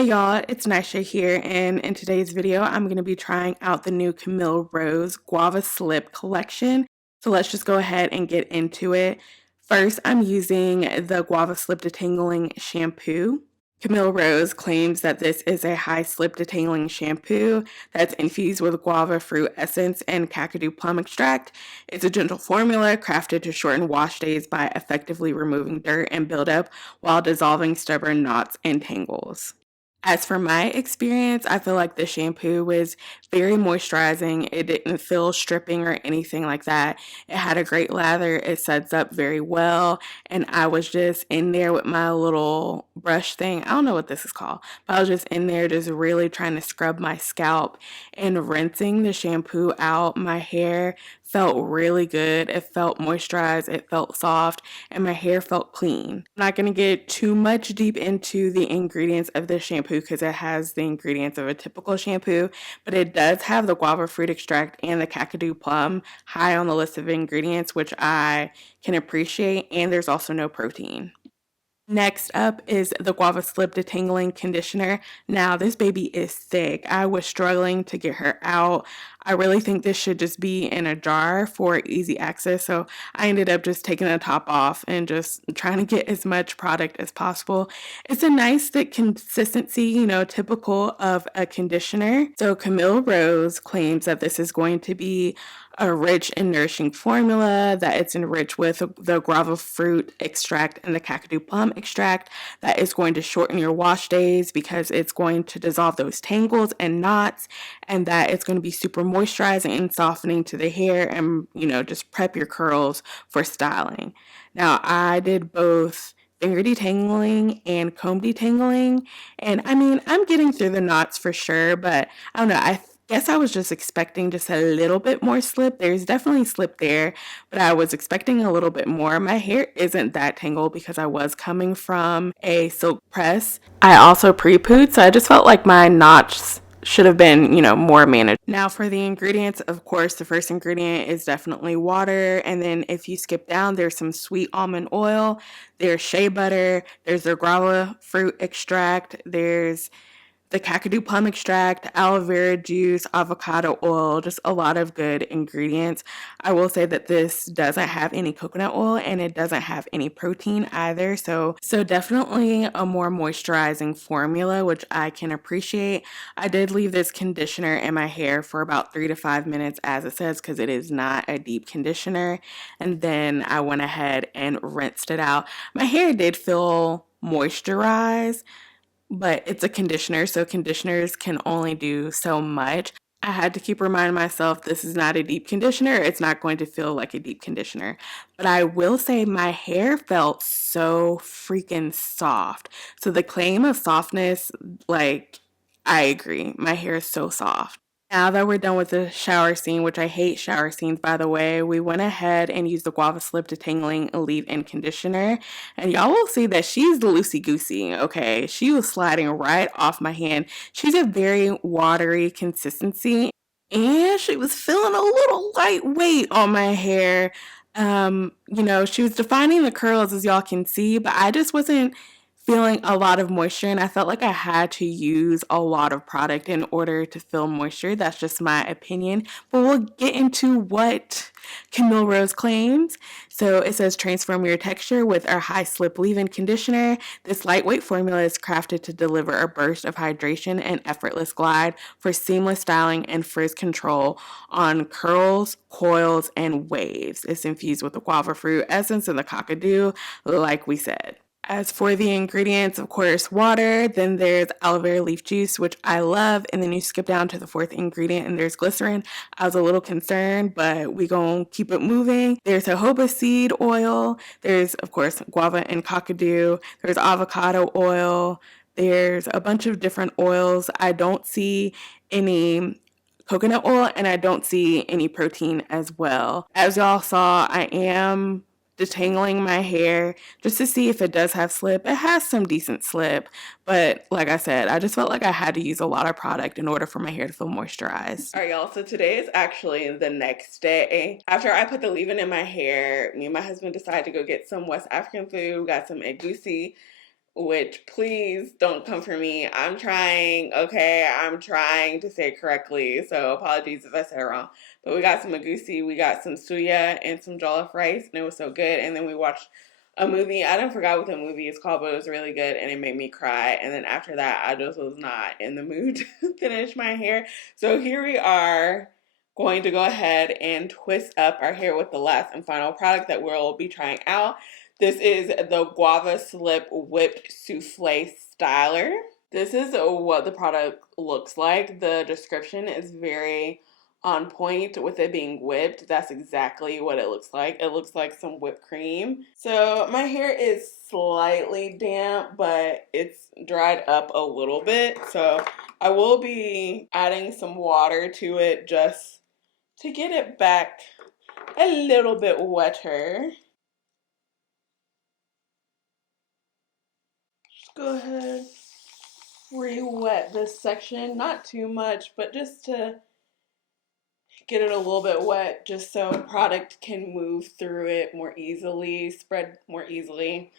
Hey y'all, it's Nisha here, and in today's video, I'm going to be trying out the new Camille Rose Guava Slip collection. So let's just go ahead and get into it. First, I'm using the Guava Slip Detangling Shampoo. Camille Rose claims that this is a high slip detangling shampoo that's infused with guava fruit essence and kakadu plum extract. It's a gentle formula crafted to shorten wash days by effectively removing dirt and buildup while dissolving stubborn knots and tangles. As for my experience, I feel like the shampoo was very moisturizing. It didn't feel stripping or anything like that. It had a great lather. It suds up very well. And I was just in there with my little brush thing. I don't know what this is called, but I was just in there just really trying to scrub my scalp and rinsing the shampoo out. My hair felt really good. It felt moisturized. It felt soft, and my hair felt clean. I'm not going to get too much deep into the ingredients of this shampoo because it has the ingredients of a typical shampoo, but it does have the guava fruit extract and the kakadu plum high on the list of ingredients, which I can appreciate, and there's also no protein. Next up is the Guava Slip Detangling Conditioner. Now, this baby is thick. I was struggling to get her out. I really think this should just be in a jar for easy access. So I ended up just taking the top off and just trying to get as much product as possible. It's a nice thick consistency, typical of a conditioner. So Camille Rose claims that this is going to be a rich and nourishing formula, that it's enriched with the guava fruit extract and the kakadu plum extract, that is going to shorten your wash days because it's going to dissolve those tangles and knots, and that it's going to be super moisturizing and softening to the hair and, just prep your curls for styling. Now, I did both finger detangling and comb detangling, and I mean, I'm getting through the knots for sure, but I don't know, I guess I was just expecting just a little bit more slip. There's definitely slip there, but I was expecting a little bit more. My hair isn't that tangled because I was coming from a silk press. I also pre-pooed, so I just felt like my knots should have been, more managed. Now for the ingredients, of course, the first ingredient is definitely water. And then if you skip down, there's some sweet almond oil, there's shea butter, there's the guava fruit extract, there's the kakadu plum extract, aloe vera juice, avocado oil, just a lot of good ingredients. I will say that this doesn't have any coconut oil and it doesn't have any protein either. So definitely a more moisturizing formula, which I can appreciate. I did leave this conditioner in my hair for about 3 to 5 minutes as it says, because it is not a deep conditioner. And then I went ahead and rinsed it out. My hair did feel moisturized, but it's a conditioner, so conditioners can only do so much. I had to keep reminding myself this is not a deep conditioner. It's not going to feel like a deep conditioner. But I will say my hair felt so freaking soft. So the claim of softness, like, I agree. My hair is so soft. Now that we're done with the shower scene, which I hate shower scenes by the way, we went ahead and used the Guava Slip Detangling Leave-In Conditioner. And y'all will see that she's loosey-goosey, okay? She was sliding right off my hand. She's a very watery consistency. And she was feeling a little lightweight on my hair. She was defining the curls as y'all can see, but I just wasn't feeling a lot of moisture, and I felt like I had to use a lot of product in order to feel moisture. That's just my opinion, but we'll get into what Camille Rose claims. So it says transform your texture with our high slip leave-in conditioner. This lightweight formula is crafted to deliver a burst of hydration and effortless glide for seamless styling and frizz control on curls, coils, and waves. It's infused with the guava fruit essence and the kakadu, like we said. As for the ingredients, of course, water, then there's aloe vera leaf juice, which I love, and then you skip down to the fourth ingredient and there's glycerin. I was a little concerned, but we gonna keep it moving. There's jojoba seed oil, there's, of course, guava and kakadu, there's avocado oil, there's a bunch of different oils. I don't see any coconut oil and I don't see any protein as well. As y'all saw, I am detangling my hair just to see if it does have slip. It has some decent slip, but like I said, I just felt like I had to use a lot of product in order for my hair to feel moisturized. All right, y'all, so today is actually the next day. After I put the leave-in in my hair, me and my husband decided to go get some West African food. We got some egusi, which please don't come for me. I'm trying, okay? I'm trying to say it correctly, so apologies if I said it wrong. But we got some magusi, we got some suya, and some jollof rice, and it was so good. And then we watched a movie. I don't forget what the movie is called, but it was really good, and it made me cry. And then after that, I just was not in the mood to finish my hair. So here we are, going to go ahead and twist up our hair with the last and final product that we'll be trying out. This is the Guava Slip Whipped Souffle Styler. This is what the product looks like. The description is very on point with it being whipped. That's exactly what it looks like. It looks like some whipped cream. So my hair is slightly damp, but it's dried up a little bit. So I will be adding some water to it just to get it back a little bit wetter. Just go ahead, re-wet this section. Not too much, but just to get it a little bit wet, just so product can move through it more easily, spread more easily.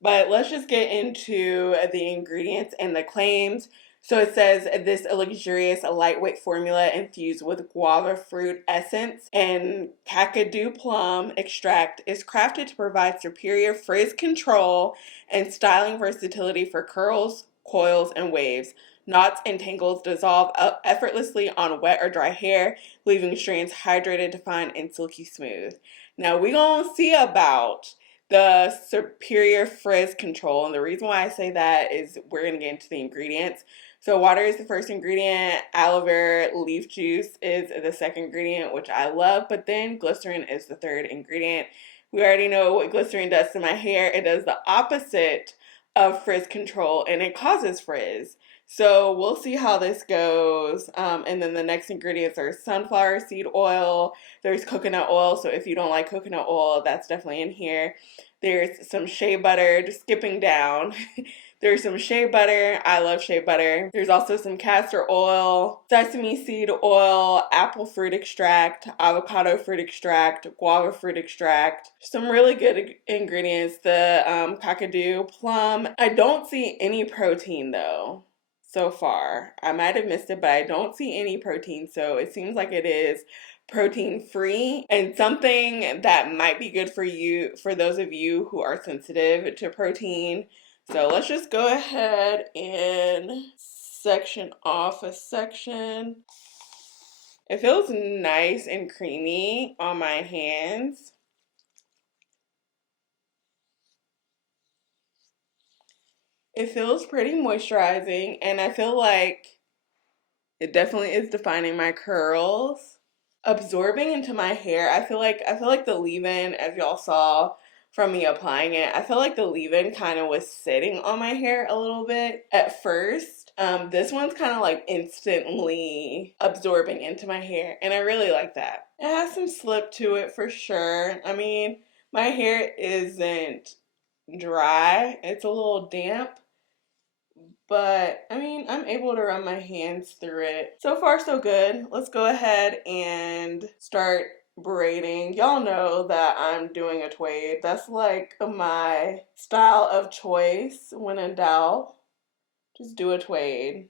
But let's just get into the ingredients and the claims. So it says this luxurious lightweight formula infused with guava fruit essence and kakadu plum extract is crafted to provide superior frizz control and styling versatility for curls, coils, and waves. Knots and tangles dissolve effortlessly on wet or dry hair, leaving strands hydrated, defined, and silky smooth. Now we're gonna see about the superior frizz control, and the reason why I say that is we're going to get into the ingredients. So water is the first ingredient, aloe vera leaf juice is the second ingredient, which I love, but then glycerin is the third ingredient. We already know what glycerin does to my hair. It does the opposite of frizz control, and it causes frizz. So we'll see how this goes. And then the next ingredients are sunflower seed oil. There's coconut oil, so if you don't like coconut oil, that's definitely in here. There's some shea butter, just skipping down. There's some shea butter. I love shea butter. There's also some castor oil, sesame seed oil, apple fruit extract, avocado fruit extract, guava fruit extract. Some really good ingredients. The kakadu plum. I don't see any protein though so far. I might have missed it, but I don't see any protein, so it seems like it is protein free and something that might be good for you, for those of you who are sensitive to protein. So let's just go ahead and section off a section. It feels nice and creamy on my hands. It feels pretty moisturizing, and I feel like it definitely is defining my curls, absorbing into my hair. I feel like the leave-in, as y'all saw from me applying it, I feel like the leave-in kind of was sitting on my hair a little bit at first. This one's kind of like instantly absorbing into my hair, and I really like that. It has some slip to it for sure. I mean, my hair isn't dry, it's a little damp, but I mean, I'm able to run my hands through it. So far, so good. Let's go ahead and start braiding. Y'all know that I'm doing a twade. That's like my style of choice when in doubt. Just do a twade.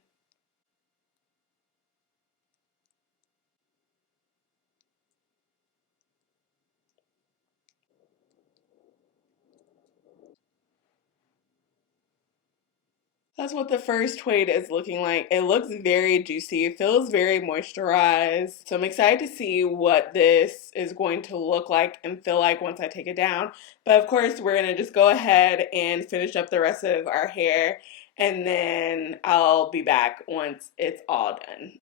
That's what the first twade is looking like. It looks very juicy. It feels very moisturized. So I'm excited to see what this is going to look like and feel like once I take it down. But of course, we're going to just go ahead and finish up the rest of our hair, and then I'll be back once it's all done.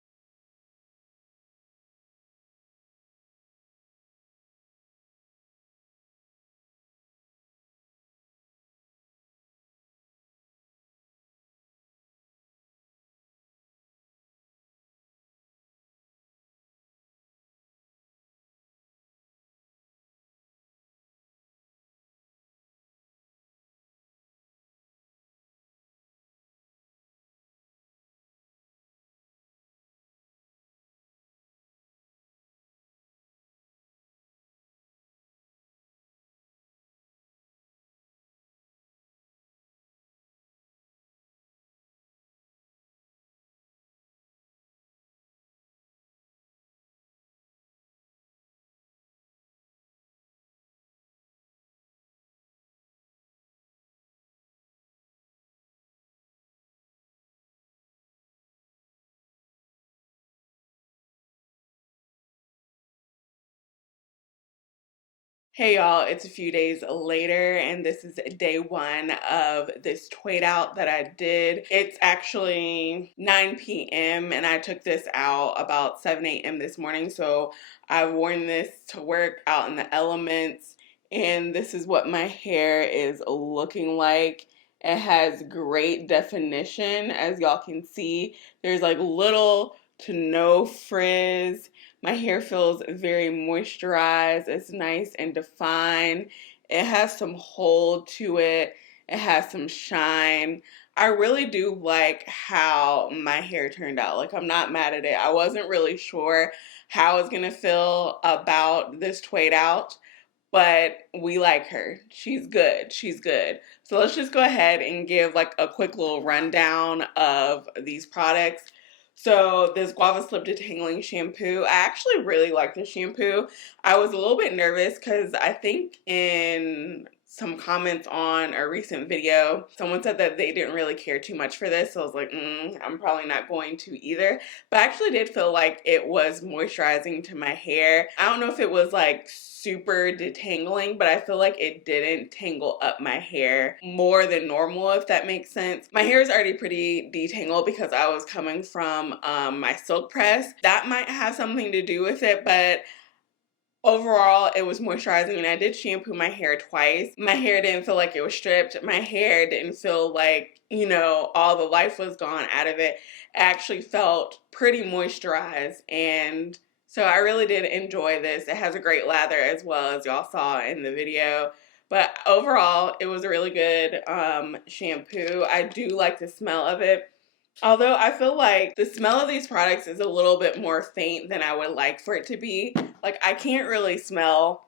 Hey y'all, it's a few days later and this is day one of this tweet out that I did. It's actually 9 p.m. and I took this out about 7 a.m. this morning, so I've worn this to work out in the elements, and this is what my hair is looking like. It has great definition, as y'all can see. There's like little to no frizz. My hair feels very moisturized. It's nice and defined. It has some hold to it. It has some shine. I really do like how my hair turned out. Like, I'm not mad at it. I wasn't really sure how I was gonna feel about this tweed out, but we like her. She's good. She's good. So let's just go ahead and give like a quick little rundown of these products. So this Guava Slip Detangling Shampoo, I actually really like this shampoo. I was a little bit nervous because I think in some comments on a recent video, someone said that they didn't really care too much for this. So I was like, I'm probably not going to either. But I actually did feel like it was moisturizing to my hair. I don't know if it was like super detangling, but I feel like it didn't tangle up my hair more than normal, if that makes sense. My hair is already pretty detangled because I was coming from my silk press. That might have something to do with it, but overall, it was moisturizing, and I did shampoo my hair twice. My hair didn't feel like it was stripped. My hair didn't feel like, all the life was gone out of it. It actually felt pretty moisturized, and so I really did enjoy this. It has a great lather as well, as y'all saw in the video. But overall, it was a really good shampoo. I do like the smell of it. Although I feel like the smell of these products is a little bit more faint than I would like for it to be. Like, I can't really smell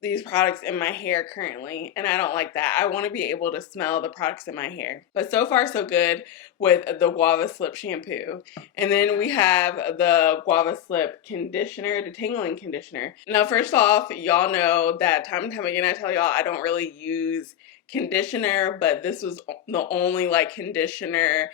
these products in my hair currently, and I don't like that. I want to be able to smell the products in my hair. But so far so good with the Guava Slip shampoo. And then we have the Guava Slip conditioner, detangling conditioner. Now, first off, y'all know that time and time again I tell y'all I don't really use conditioner, but this was the only like conditioner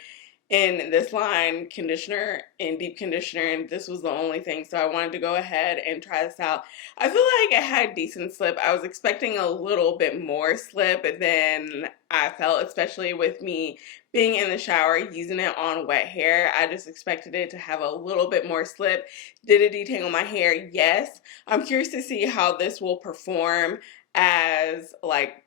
in this line, conditioner and deep conditioner, and this was the only thing, so I wanted to go ahead and try this out. I feel like it had decent slip. I was expecting a little bit more slip than I felt, especially with me being in the shower using it on wet hair. I just expected it to have a little bit more slip. Did it detangle my hair? Yes. I'm curious to see how this will perform as like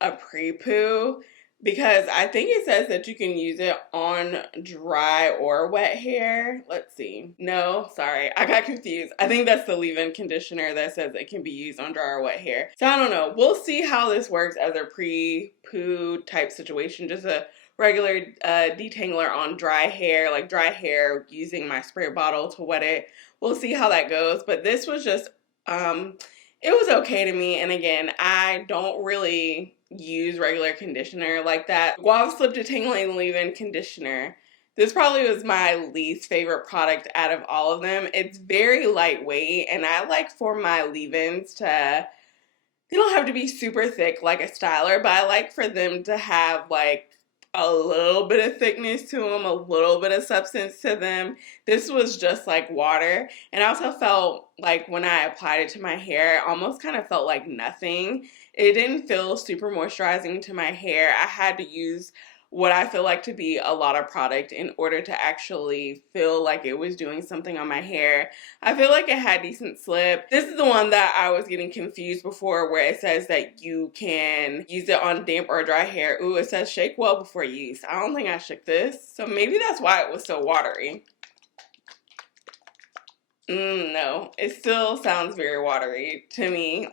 a pre-poo, because I think it says that you can use it on dry or wet hair. Let's see. No, sorry, I got confused. I think that's the leave-in conditioner that says it can be used on dry or wet hair. So I don't know. We'll see how this works as a pre-poo type situation. Just a regular detangler on dry hair, like dry hair, using my spray bottle to wet it. We'll see how that goes. But this was just, it was okay to me. And again, I don't really use regular conditioner like that. Guava Slip Detangling Leave-In Conditioner. This probably was my least favorite product out of all of them. It's very lightweight, and I like for my leave-ins to, they don't have to be super thick like a styler, but I like for them to have like a little bit of thickness to them, a little bit of substance to them. This was just like water, and I also felt like when I applied it to my hair, it almost kind of felt like nothing. It didn't feel super moisturizing to my hair. I had to use what I feel like to be a lot of product in order to actually feel like it was doing something on my hair. I feel like it had decent slip. This is the one that I was getting confused before, where it says that you can use it on damp or dry hair. Ooh, it says shake well before use. I don't think I shook this, so maybe that's why it was so watery. No, it still sounds very watery to me,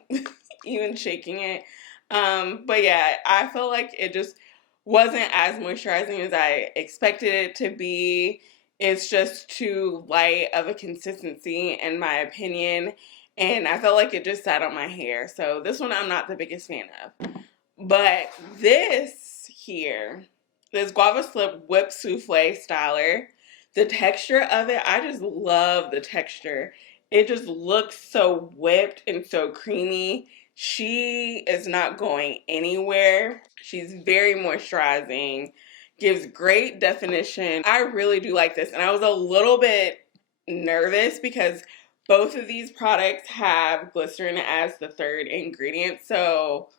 even shaking it. But yeah, I feel like it just wasn't as moisturizing as I expected it to be. It's just too light of a consistency, in my opinion, and I felt like it just sat on my hair. So this one I'm not the biggest fan of. But this here, this Guava Slip Whip Souffle Styler, the texture of it, I just love the texture. It just looks so whipped and so creamy. She is not going anywhere. She's very moisturizing, gives great definition. I really do like this, and I was a little bit nervous because Both of these products have glycerin as the third ingredient. So,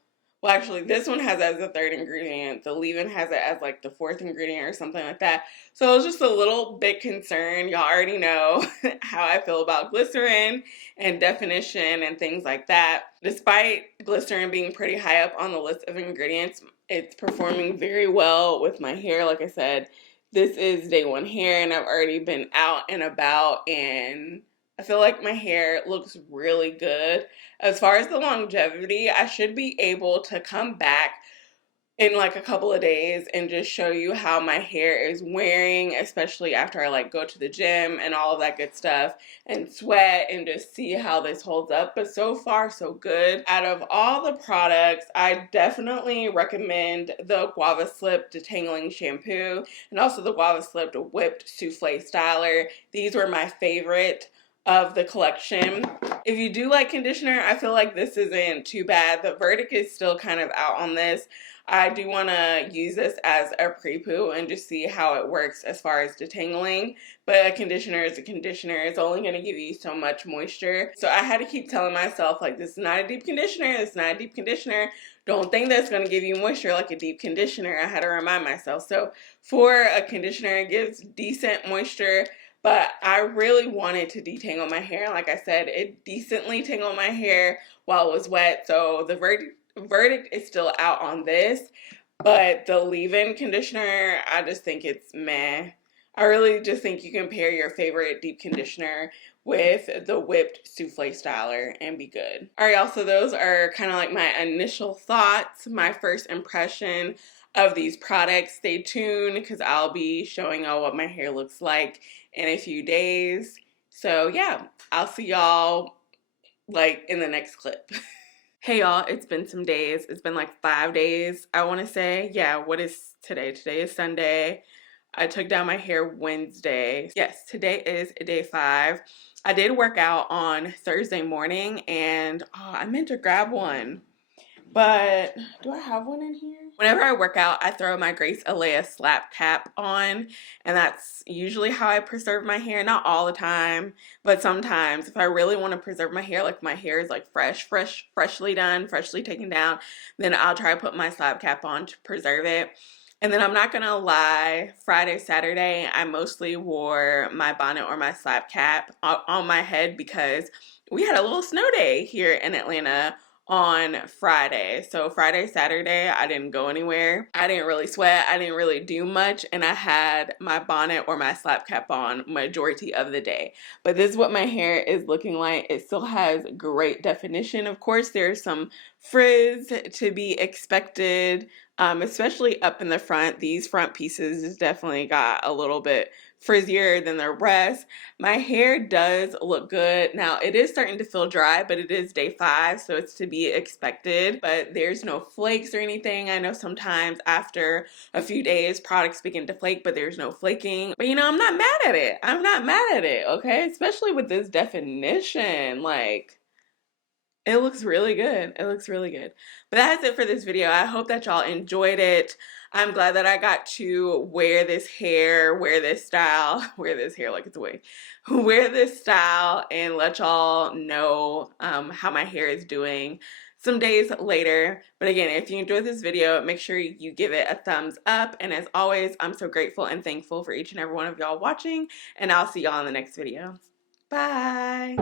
well, actually, this one has as the third ingredient. The leave-in has it as like the fourth ingredient or something like that. So I was just a little bit concerned. Y'all already know how I feel about glycerin and definition and things like that. Despite glycerin being pretty high up on the list of ingredients, it's performing very well with my hair. Like I said, this is day one hair and I've already been out and about, and I feel like my hair looks really good. As far as the longevity, I should be able to come back in like a couple of days and just show you how my hair is wearing, especially after I like go to the gym and all of that good stuff and sweat, and just see how this holds up. But so far so good. Out of all the products, I definitely recommend the Guava Slip Detangling Shampoo and also the Guava Slip Whipped Souffle Styler. These were my favorite of the collection. If you do like conditioner, I feel like this isn't too bad. The verdict is still kind of out on this. I do want to use this as a pre-poo and just see how it works as far as detangling. But a conditioner is a conditioner. It's only going to give you so much moisture. So I had to keep telling myself, like, this is not a deep conditioner. This is not a deep conditioner. Don't think that's going to give you moisture like a deep conditioner. I had to remind myself. So for a conditioner, it gives decent moisture. But I really wanted to detangle my hair. Like I said, it decently tangled my hair while it was wet. So the verdict is still out on this. But the leave-in conditioner, I just think it's meh. I really just think you can pair your favorite deep conditioner with the whipped souffle styler and be good. Alright, y'all, so those are kind of like my initial thoughts, my first impression of these products. Stay tuned because I'll be showing y'all what my hair looks like in a few days. So yeah, I'll see y'all like in the next clip. Hey y'all, it's been some days. It's been like 5 days, I want to say. Yeah, what is today? Today is Sunday. I took down my hair Wednesday. Yes, today is day 5. I did work out on Thursday morning and I meant to grab one. But do I have one in here? Whenever I work out, I throw my Grace Alea slap cap on, and that's usually how I preserve my hair. Not all the time, but sometimes if I really want to preserve my hair, like my hair is like freshly done, freshly taken down, then I'll try to put my slap cap on to preserve it. And then I'm not gonna lie, Friday, Saturday, I mostly wore my bonnet or my slap cap on my head because we had a little snow day here in Atlanta on Friday. So Friday, Saturday, I didn't go anywhere. I didn't really sweat. I didn't really do much. And I had my bonnet or my slap cap on majority of the day. But this is what my hair is looking like. It still has great definition. Of course, there's some frizz to be expected, especially up in the front. These front pieces definitely got a little bit frizzier than the rest. My hair does look good. Now, it is starting to feel dry, but it is day 5, so it's to be expected. But there's no flakes or anything. I know sometimes after a few days, products begin to flake, but there's no flaking. But, you know, I'm not mad at it. I'm not mad at it, okay? Especially with this definition. Like, it looks really good. It looks really good. But that's it for this video. I hope that y'all enjoyed it. I'm glad that I got to wear this hair, wear this style, wear this hair like it's a wig, wear this style and let y'all know how my hair is doing some days later. But again, if you enjoyed this video, make sure you give it a thumbs up. And as always, I'm so grateful and thankful for each and every one of y'all watching. And I'll see y'all in the next video. Bye.